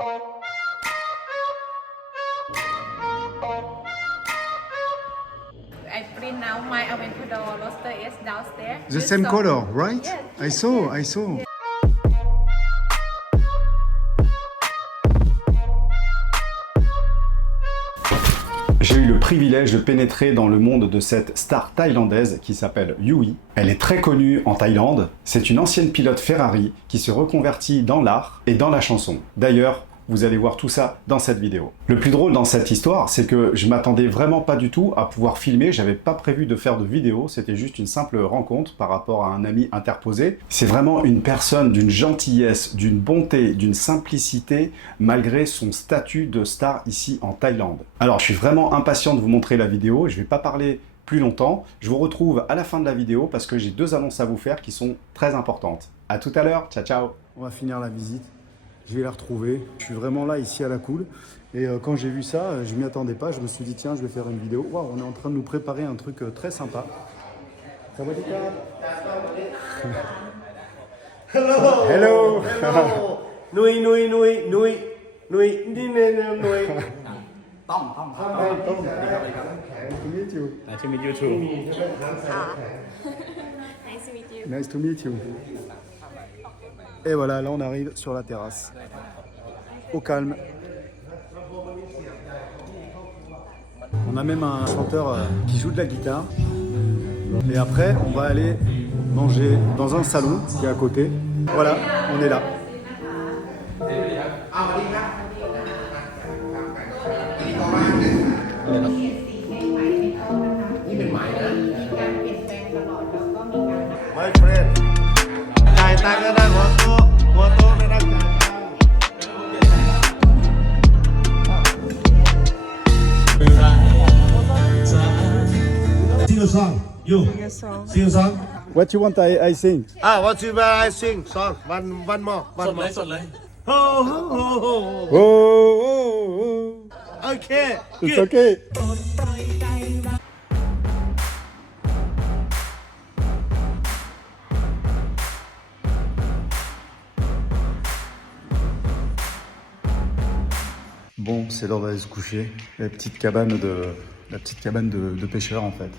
I print now my Aventador roster is downstairs. The same color, right? Yes. I saw. J'ai eu le privilège de pénétrer dans le monde de cette star thaïlandaise qui s'appelle Yui. Elle est très connue en Thaïlande. C'est une ancienne pilote Ferrari qui se reconvertit dans l'art et dans la chanson. D'ailleurs, vous allez voir tout ça dans cette vidéo. Le plus drôle dans cette histoire, c'est que je m'attendais vraiment pas du tout à pouvoir filmer. J'avais pas prévu de faire de vidéo. C'était juste une simple rencontre par rapport à un ami interposé. C'est vraiment une personne d'une gentillesse, d'une bonté, d'une simplicité, malgré son statut de star ici en Thaïlande. Alors, je suis vraiment impatient de vous montrer la vidéo. Je vais pas parler plus longtemps. Je vous retrouve à la fin de la vidéo parce que j'ai deux annonces à vous faire qui sont très importantes. À tout à l'heure. Ciao, ciao. On va finir la visite. Je vais la retrouver. Je suis vraiment là, ici à la cool. Et quand j'ai vu ça, je m'y attendais pas. Je me suis dit, tiens, je vais faire une vidéo. Waouh, on est en train de nous préparer un truc très sympa. Ça va, Hello. Hello. Hello. Nui. Tom. Nice to meet you. Nice to meet you too. Nice to meet you. Nice to meet you. Et voilà, là on arrive sur la terrasse. Au calme. On a même un chanteur qui joue de la guitare. Et après, on va aller manger dans un salon qui est à côté. Voilà, on est là. My friend. จ่ายตังค์ก็ได้หัวโต๊ะไม่ได้จ่ายตังค์ Sing a song. You. Sing a song. What you want I sing? What you buy? I sing song. One more. One more. สดเลย Oh. Oh, oh, oh. Okay. It's Good. okay. Bon, c'est l'heure d'aller se coucher. La petite cabane de pêcheurs en fait.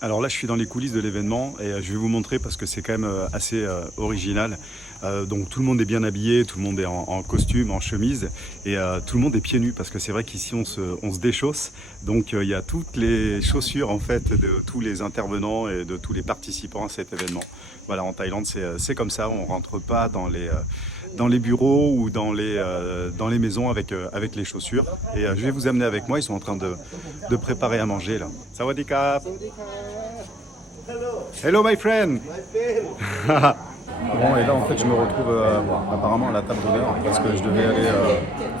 Alors là, je suis dans les coulisses de l'événement et je vais vous montrer parce que c'est quand même assez original. Donc tout le monde est bien habillé, tout le monde est en costume, en chemise et tout le monde est pieds nus parce que c'est vrai qu'ici on se déchausse. Donc il y a toutes les chaussures en fait de tous les intervenants et de tous les participants à cet événement. Voilà, en Thaïlande c'est comme ça, on rentre pas dans les bureaux ou dans les maisons avec les chaussures. Et je vais vous amener avec moi, ils sont en train de préparer à manger là. Sawadee-ka. Hello my friend. Bon, et là en fait je me retrouve apparemment à la table d'honneur parce que je devais aller,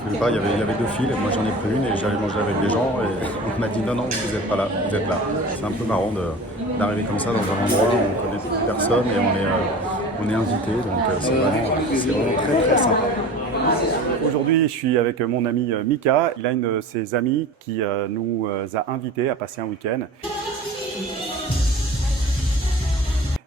je sais pas, il y avait deux files, moi j'en ai pris une et j'allais manger avec des gens et on m'a dit non vous êtes pas là, vous êtes là. C'est un peu marrant d'arriver comme ça dans un endroit où on connaît personne et on est invité, donc c'est vraiment très très sympa. Aujourd'hui, je suis avec mon ami Mika. Il a une de ses amies qui nous a invités à passer un week-end.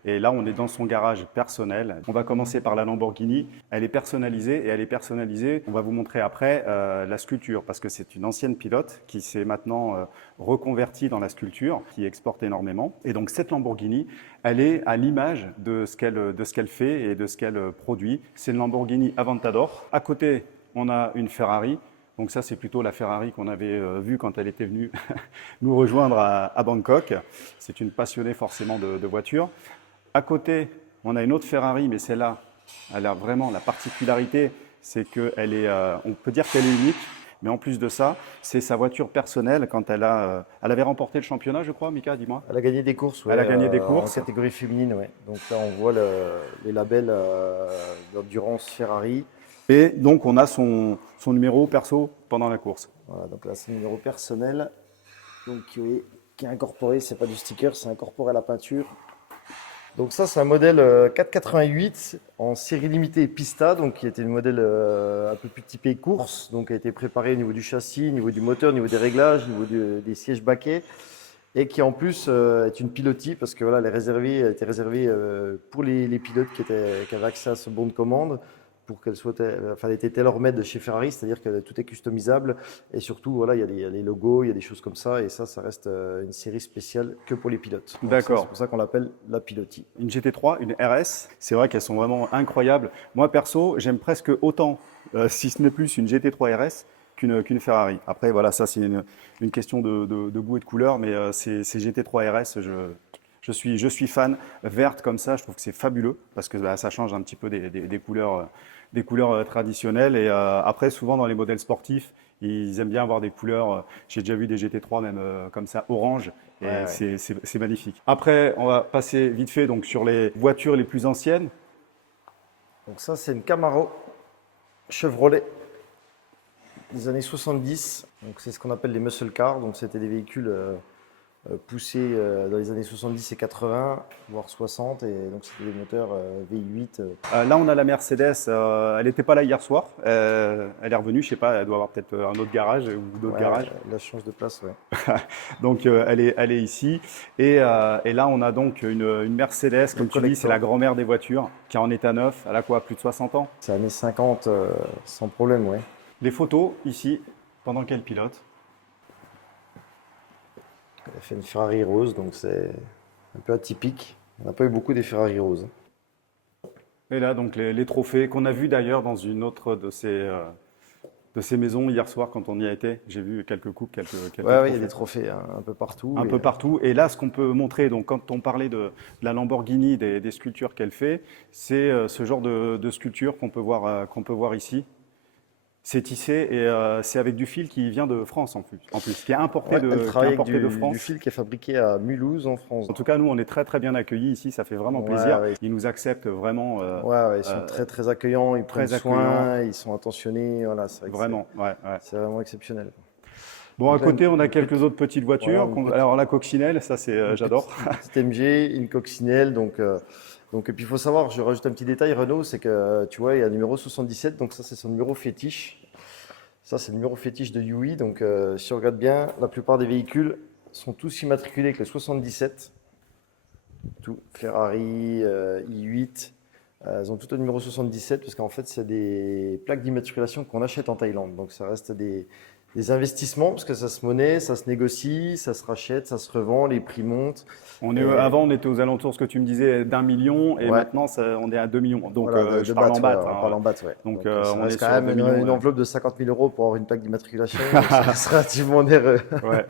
Et là, on est dans son garage personnel. On va commencer par la Lamborghini. Elle est personnalisée On va vous montrer après la sculpture parce que c'est une ancienne pilote qui s'est maintenant reconvertie dans la sculpture, qui exporte énormément. Et donc cette Lamborghini, elle est à l'image de ce qu'elle fait et de ce qu'elle produit. C'est une Lamborghini Aventador. À côté, on a une Ferrari. Donc ça, c'est plutôt la Ferrari qu'on avait vue quand elle était venue nous rejoindre à Bangkok. C'est une passionnée forcément de voitures. À côté, on a une autre Ferrari, mais celle-là, elle a vraiment la particularité, c'est qu'elle est, on peut dire qu'elle est unique, mais en plus de ça, c'est sa voiture personnelle quand elle avait remporté le championnat, je crois, Mika, dis-moi. Elle a gagné des courses, ouais, Elle a gagné des courses. en catégorie féminine, ouais. Donc là, on voit les labels d'endurance Ferrari. Et donc, on a son numéro perso pendant la course. Voilà, donc là, c'est le numéro personnel, donc qui est incorporé. C'est pas du sticker, c'est incorporé à la peinture. Donc ça, c'est un modèle 488 en série limitée Pista, donc qui était le modèle un peu plus typé course, donc qui a été préparé au niveau du châssis, au niveau du moteur, au niveau des réglages, au niveau des sièges baquets, et qui en plus est une pilotis parce que voilà, elle était réservée pour les pilotes qui avaient accès à ce bon de commande, pour qu'elle soit, enfin, elle était tailor-made de chez Ferrari, c'est-à-dire que tout est customisable et surtout, voilà, il y a les logos, il y a des choses comme ça et ça reste une série spéciale que pour les pilotes. Donc D'accord. C'est pour ça qu'on l'appelle la Pilotis. Une GT3, une RS, c'est vrai qu'elles sont vraiment incroyables. Moi, perso, j'aime presque autant, si ce n'est plus, une GT3 RS qu'une Ferrari. Après, voilà, ça, c'est une question de goût et de couleur, mais ces GT3 RS, je suis fan. Verte comme ça, je trouve que c'est fabuleux parce que bah, ça change un petit peu des couleurs traditionnelles. Et après, souvent dans les modèles sportifs, ils aiment bien avoir des couleurs. J'ai déjà vu des GT3 même comme ça, orange. Et Ouais. c'est magnifique. Après, on va passer vite fait donc, sur les voitures les plus anciennes. Donc ça, c'est une Camaro Chevrolet des années 70. Donc c'est ce qu'on appelle les muscle cars. Donc c'était des véhicules poussés dans les années 70 et 80, voire 60. Et donc c'était des moteurs V8. Là, on a la Mercedes. Elle n'était pas là hier soir. Elle est revenue. Je sais pas. Elle doit avoir peut-être un autre garage ou d'autres garages. La change de place, ouais. Donc elle est ici. Et là, on a donc une Mercedes, comme tu dis, collector. c'est la grand-mère des voitures, qui est en état neuf. Elle a quoi, plus de 60 ans? C'est années 50 sans problème, ouais. Les photos ici, pendant qu'elle pilote. Elle a fait une Ferrari rose, donc c'est un peu atypique. On n'a pas eu beaucoup des Ferrari roses. Et là, donc les trophées qu'on a vus d'ailleurs dans une autre de ces maisons hier soir quand on y a été. J'ai vu quelques coupes, quelques Ouais, il y trophées. a des trophées hein, un peu partout. Un peu partout. Et là, ce qu'on peut montrer, donc quand on parlait de la Lamborghini, des sculptures qu'elle fait, c'est ce genre de sculpture qu'on peut voir ici. C'est tissé et c'est avec du fil qui vient de France en plus qui est importé Ouais, elle travaille avec de France. du fil qui est fabriqué à Mulhouse en France. En tout cas, nous, on est très très bien accueillis ici, ça fait vraiment Ouais, plaisir. ouais. Ils nous acceptent vraiment. Ouais, ils sont très très accueillants, ils prennent très soin, ils sont attentionnés. Voilà, c'est vrai que Vraiment, ouais. c'est vraiment exceptionnel. Bon, à J'aime. côté, on a quelques autres petites voitures. Voilà, Alors, la coccinelle, ça, c'est j'adore. Petite MG, une coccinelle, donc et puis il faut savoir, je rajoute un petit détail, Renault, c'est que tu vois, il y a le numéro 77, donc ça c'est son numéro fétiche. Ça c'est le numéro fétiche de Yui, donc si on regarde bien, la plupart des véhicules sont tous immatriculés avec le 77. Tout, Ferrari, i8, elles ont tout le numéro 77 parce qu'en fait c'est des plaques d'immatriculation qu'on achète en Thaïlande. Donc ça reste des investissements parce que ça se monnaie, ça se négocie, ça se rachète, ça se revend, les prix montent. Avant, on était aux alentours, ce que tu me disais, d'1 million et Ouais. maintenant, on est à 2 millions. Donc, Voilà, je parle en baht. on parle en baht, ouais. Donc, ça on reste est quand sur même 2 millions, une ouais. enveloppe de 50 000 € pour avoir une plaque d'immatriculation. Donc ça reste relativement onéreux. Ouais.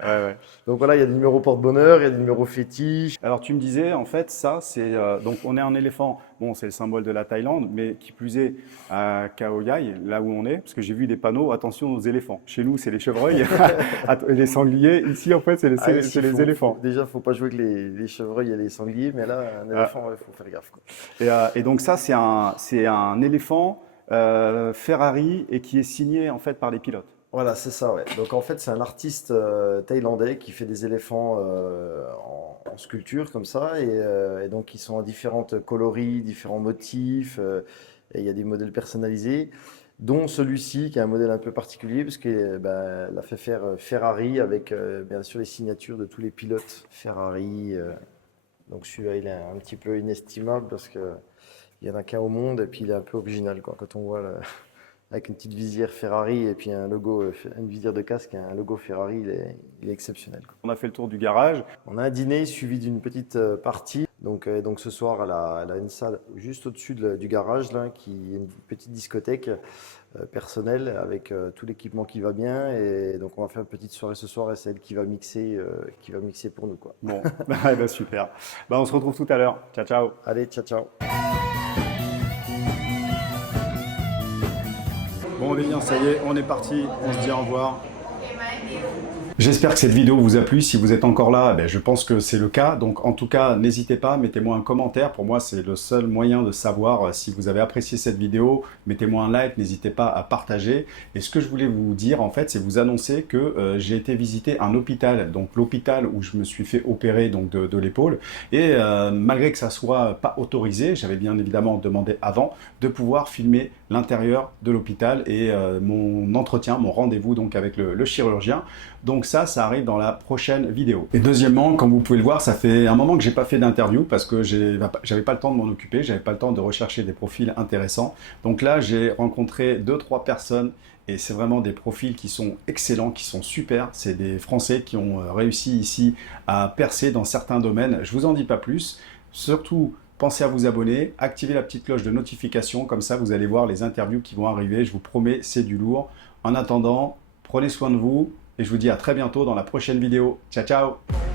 Donc voilà, il y a des numéros porte-bonheur, il y a des numéros fétiches. Alors, tu me disais, en fait, ça, c'est. Donc, on est un éléphant. Bon, c'est le symbole de la Thaïlande, mais qui plus est à Khao Yai, là où on est, parce que j'ai vu des panneaux, attention aux éléphants. Chez nous, c'est les chevreuils, les sangliers. Ici, en fait, c'est les éléphants. Déjà, il ne faut pas jouer avec les chevreuils et les sangliers, mais là, un éléphant, il faut faire gaffe, quoi. Et donc, ça, c'est un éléphant Ferrari et qui est signé, en fait, par les pilotes. Voilà, c'est ça, ouais. Donc en fait, c'est un artiste thaïlandais qui fait des éléphants en sculpture comme ça, et donc ils sont en différentes coloris, différents motifs, et il y a des modèles personnalisés, dont celui-ci qui est un modèle un peu particulier parce qu'il l'a fait faire Ferrari avec bien sûr les signatures de tous les pilotes Ferrari. Donc celui-là, il est un petit peu inestimable parce que il y en a qu'un au monde et puis il est un peu original, quoi. Quand on voit avec une petite visière Ferrari et puis un logo, une visière de casque, un logo Ferrari, il est exceptionnel, quoi. On a fait le tour du garage. On a un dîner suivi d'une petite partie. Donc ce soir, elle a une salle juste au-dessus du garage, là, qui est une petite discothèque personnelle avec tout l'équipement qui va bien. Et donc on va faire une petite soirée ce soir et c'est elle qui va mixer pour nous, quoi. Bon, super. On se retrouve tout à l'heure. Ciao, ciao. Allez, ciao, ciao. Bon, bien, ça y est, on est parti. On se dit au revoir. J'espère que cette vidéo vous a plu. Si vous êtes encore là, je pense que c'est le cas. Donc en tout cas, n'hésitez pas, mettez-moi un commentaire. Pour moi, c'est le seul moyen de savoir si vous avez apprécié cette vidéo. Mettez-moi un like, n'hésitez pas à partager. Et ce que je voulais vous dire, en fait, c'est vous annoncer que j'ai été visiter un hôpital. Donc l'hôpital où je me suis fait opérer donc, de l'épaule. Et malgré que ça soit pas autorisé, j'avais bien évidemment demandé avant de pouvoir filmer l'intérieur de l'hôpital et mon entretien, mon rendez-vous donc avec le chirurgien. Donc ça arrive dans la prochaine vidéo. Et deuxièmement, comme vous pouvez le voir, ça fait un moment que j'ai pas fait d'interview parce que j'avais pas le temps de m'en occuper, j'avais pas le temps de rechercher des profils intéressants. Donc là, j'ai rencontré 2-3 personnes et c'est vraiment des profils qui sont excellents, qui sont super. C'est des Français qui ont réussi ici à percer dans certains domaines. Je vous en dis pas plus. Surtout, pensez à vous abonner, activez la petite cloche de notification, comme ça vous allez voir les interviews qui vont arriver. Je vous promets, c'est du lourd. En attendant, prenez soin de vous et je vous dis à très bientôt dans la prochaine vidéo. Ciao, ciao!